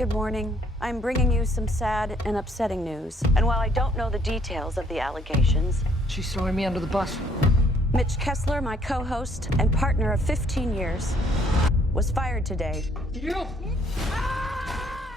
Good morning. I'm bringing you some sad and upsetting news. And while I don't know the details of the allegations... She's throwing me under the bus. Mitch Kessler, my co-host and partner of 15 years, was fired today. You!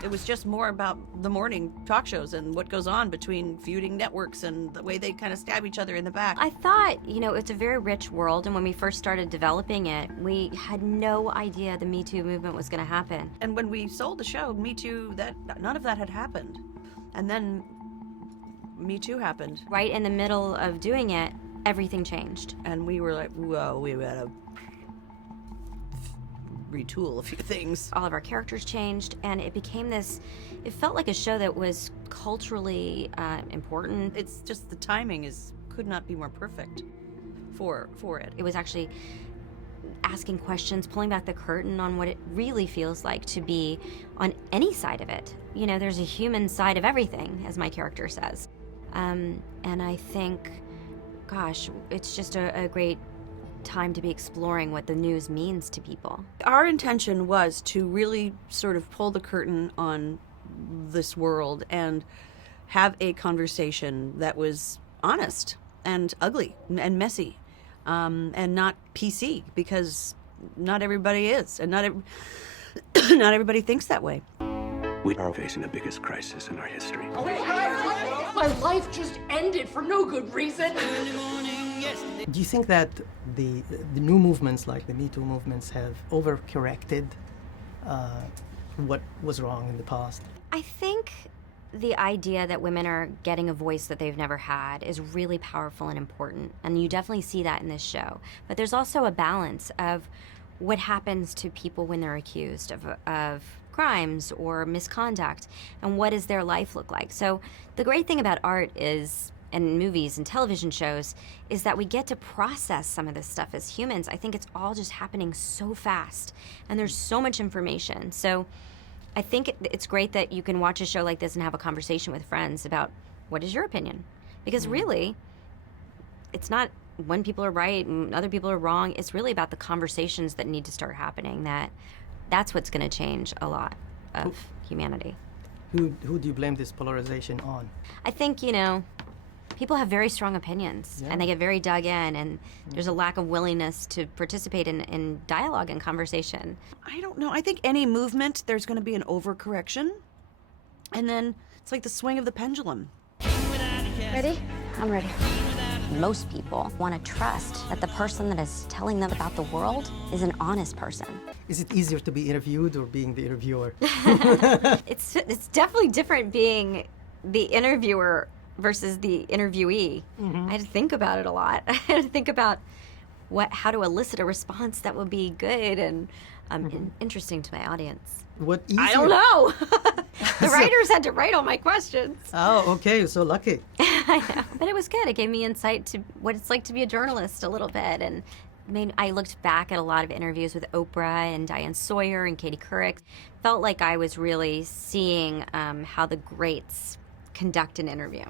It was just more about the morning talk shows and what goes on between feuding networks and the way they kind of stab each other in the back. I thought, it's a very rich world, and when we first started developing it, we had no idea the MeToo movement was going to happen. And when we sold the show, MeToo, none of that had happened. And then MeToo happened. Right in the middle of doing it, everything changed. And we were like, whoa, we had to retool a few things. All of our characters changed, and it became this, it felt like a show that was culturally important. It's just the timing could not be more perfect for it. It was actually asking questions, pulling back the curtain on what it really feels like to be on any side of it. There's a human side of everything, as my character says. And I think, gosh, it's just a great time to be exploring what the news means to people. Our intention was to really sort of pull the curtain on this world and have a conversation that was honest and ugly and messy, and not PC, because not everybody is, and not everybody thinks that way. We are facing the biggest crisis in our history. My life just ended for no good reason. Do you think that the new movements, like the MeToo movements, have overcorrected what was wrong in the past? I think the idea that women are getting a voice that they've never had is really powerful and important, and you definitely see that in this show. But there's also a balance of what happens to people when they're accused of crimes or misconduct, and what does their life look like. So the great thing about art is, and movies and television shows, is that we get to process some of this stuff as humans. I think it's all just happening so fast, and there's so much information. So I think it's great that you can watch a show like this and have a conversation with friends about what is your opinion. Because really, it's not when people are right and other people are wrong. It's really about the conversations that need to start happening. That's what's going to change a lot of humanity. Who do you blame this polarization on? I think, people have very strong opinions, and they get very dug in, and there's a lack of willingness to participate in dialogue and conversation. I don't know. I think any movement, there's going to be an overcorrection, and then it's like the swing of the pendulum. Ready? I'm ready. Most people want to trust that the person that is telling them about the world is an honest person. Is it easier to be interviewed or being the interviewer? It's definitely different being the interviewer versus the interviewee. I had to think about it a lot. I had to think about how to elicit a response that would be good and interesting to my audience. What easier? I don't know. The writers had to write all my questions. Oh, okay, you're so lucky. I know. But it was good. It gave me insight to what it's like to be a journalist a little bit. And I looked back at a lot of interviews with Oprah and Diane Sawyer and Katie Couric. Felt like I was really seeing how the greats conduct an interview.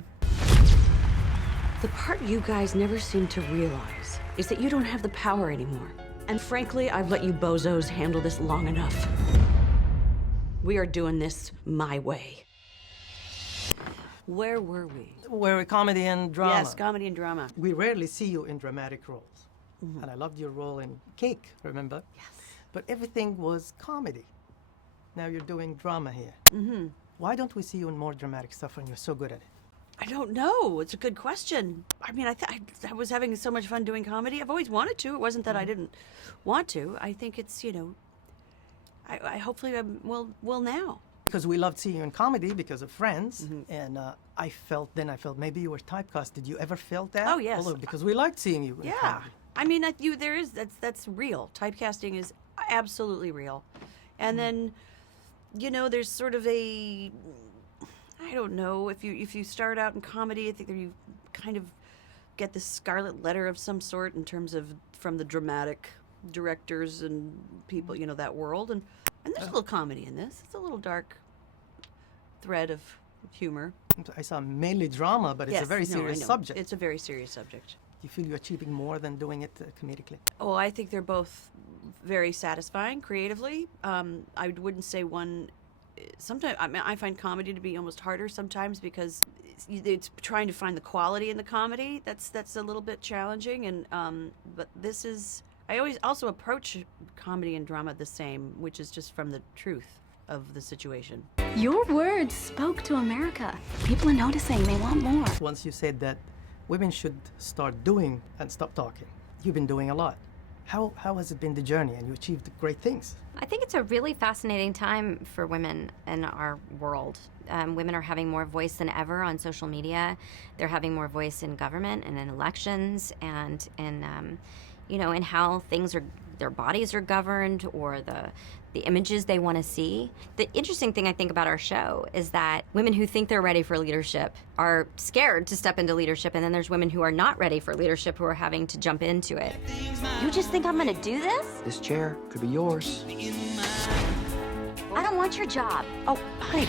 The part you guys never seem to realize is that you don't have the power anymore. And frankly, I've let you bozos handle this long enough. We are doing this my way. Where were we? We're comedy and drama. Yes, comedy and drama. We rarely see you in dramatic roles. And I loved your role in Cake, remember? Yes. But everything was comedy. Now you're doing drama here. Why don't we see you in more dramatic stuff when you're so good at it? I don't know. It's a good question. I mean, I was having so much fun doing comedy. I've always wanted to. It wasn't that I didn't want to. I think it's, I hopefully will now. Because we loved seeing you in comedy because of Friends, and I felt maybe you were typecast. Did you ever feel that? Oh, yes. Although, because we liked seeing you in comedy. I mean, that's real. Typecasting is absolutely real. And then, there's sort of I don't know, if you start out in comedy, I think that you kind of get this scarlet letter of some sort in terms of from the dramatic directors and people, that world. And there's a little comedy in this. It's a little dark thread of humor. I saw mainly drama, but it's a very serious subject. It's a very serious subject. Do you feel you're achieving more than doing it comedically? Oh, I think they're both very satisfying creatively. I wouldn't say one sometimes, I mean, I find comedy to be almost harder sometimes because it's trying to find the quality in the comedy. That's a little bit challenging, and but this is, I always also approach comedy and drama the same, which is just from the truth of the situation. Your words spoke to America. People are noticing. They want more. Once you said that women should start doing and stop talking, you've been doing a lot. How has it been the journey, and you achieved great things? I think it's a really fascinating time for women in our world. Women are having more voice than ever on social media. They're having more voice in government and in elections, and in in how things are, their bodies are governed, or the images they want to see. The interesting thing I think about our show is that women who think they're ready for leadership are scared to step into leadership, and then there's women who are not ready for leadership who are having to jump into it. You just think I'm gonna do this? This chair could be yours. I don't want your job. Oh, honey,